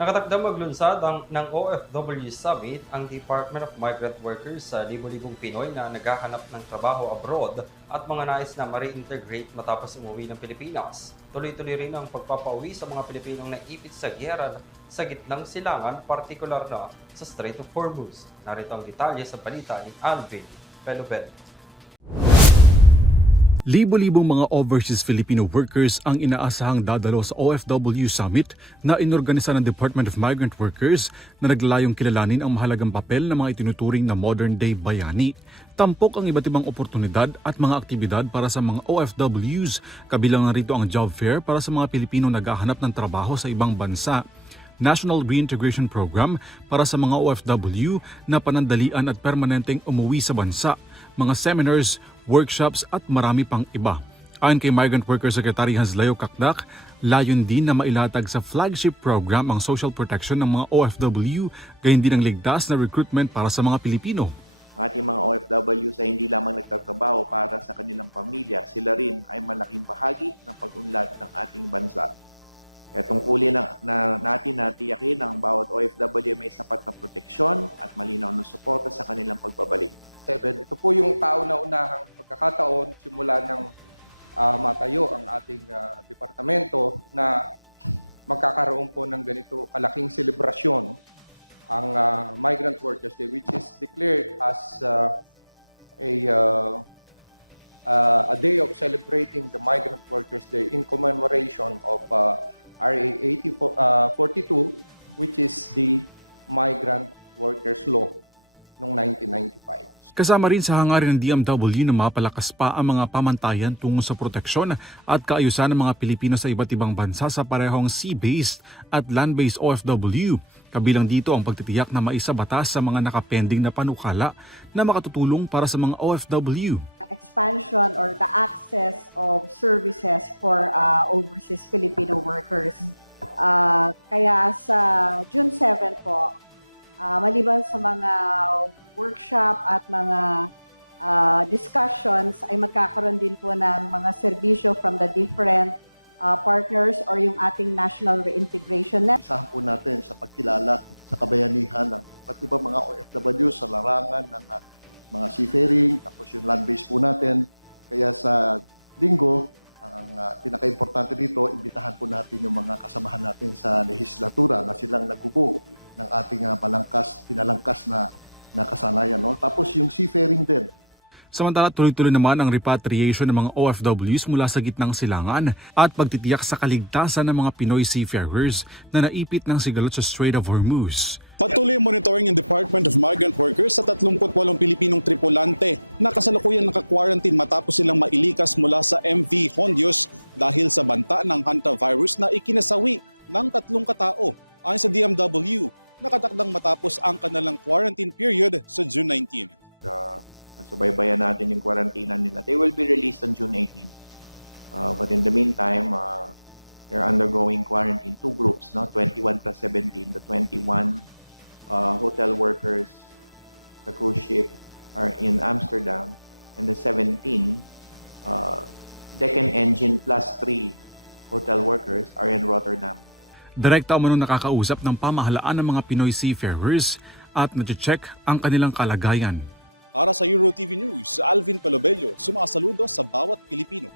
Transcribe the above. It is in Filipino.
Nakatakdang maglunsad ng OFW Summit ang Department of Migrant Workers sa libo-libong Pinoy na naghahanap ng trabaho abroad at mga nais na ma-reintegrate matapos umuwi ng Pilipinas. Tuloy-tuloy rin ang pagpapauwi sa mga Pilipinong naipit sa giyera sa gitnang silangan, partikular na sa Strait of Hormuz. Narito ang detalye sa balita ni Alvin Pelobel. Libo-libong mga overseas Filipino workers ang inaasahang dadalo sa OFW Summit na inorganisa ng Department of Migrant Workers na naglalayong kilalanin ang mahalagang papel ng mga itinuturing na modern-day bayani. Tampok ang iba't ibang oportunidad at mga aktibidad para sa mga OFWs, kabilang na rito ang job fair para sa mga Pilipino naghahanap ng trabaho sa ibang bansa, National Reintegration Program para sa mga OFW na panandalian at permanenteng umuwi sa bansa, mga seminars, workshops at marami pang iba. Ayon kay Migrant Worker Secretary Hansleo Kakdak, layon din na mailatag sa flagship program ang social protection ng mga OFW, gayon din ang ligtas na recruitment para sa mga Pilipino. Ating mga OFW sa hindi lamang nagtatrabaho para sa kanilang pamilya, sila rin ay malaking bahagi ng pag-unlad ng ating bansa. Kaya tungkulin na natin na tiyakin ang bawat OFW may sapat na proteksyon at malinaw na suporta sa kanilang pagbabalik. Ito po yung kauna-unahang pagkakataon simula ng matayo ang ating departamento na magkakaroon po ng ganito kalaking selebrasyon ang Migrant Workers Day, which is declared as a day of celebrating the Migrant Workers Day in commemoration of RA 8042, which is the Migrant Workers Law noong 1995. Kasama rin sa hangarin ng DMW na mapalakas pa ang mga pamantayan tungo sa proteksyon at kaayusan ng mga Pilipino sa iba't ibang bansa sa parehong sea-based at land-based OFW. Kabilang dito ang pagtitiyak na maisabatas sa mga nakapending na panukala na makatutulong para sa mga OFW. Expansion or the access of services for overseas Filipino workers. Kaya sa June 7 po, maliban sa mga workshop at mga discussions, ay magkakaroon din po ng mga serbisyo from the different partners or yung ating National Reintegration Network. Isahan po natin sa pagkilala sa kabayanihan ng iba't ibang mga OFW sa larangan ng mga seafaring, tapos yung land-based po natin. Kaya sa linggo, ang pinaka-importante dito, imbitahan po natin yung mga kasamahan natin sa lehislatura na silang nagbubog ng ating pinalangkas na kasanayan. No? Tapos yung seafaring din. Samantala, tuloy-tuloy naman ang repatriation ng mga OFWs mula sa gitnang silangan at pagtitiyak sa kaligtasan ng mga Pinoy seafarers na naipit ng sigalot sa Strait of Hormuz. Patuloy ang monitoring ng Department of Migrant Workers sa 38 Pilipinong tripulante na kasalukuyang naka-quarantine matapos silang mailikas mula sa MV Hondios dahil sa banta ng hantavirus na ikinasawi ng 3 katao. Ayon sa DMW, nakatakdang matapos ang kanilang quarantine period sa June 19. Subaybayan natin yung quarantine nila. They will be released on June 18. But in the meantime, they're undergoing quarantine. 2 groups, no? 21 plus 17. The 21 hotel workers, the cruise ship, are in Amsterdam. And the 17 deck and engine plus 3 hotel workers are in Rotterdam. Direkta umanong nakakausap ng pamahalaan ng mga Pinoy seafarers at na-check ang kanilang kalagayan. Para sa EuroTV News, Alvin Pelobello, sumasaludo sa bawat Pilipino.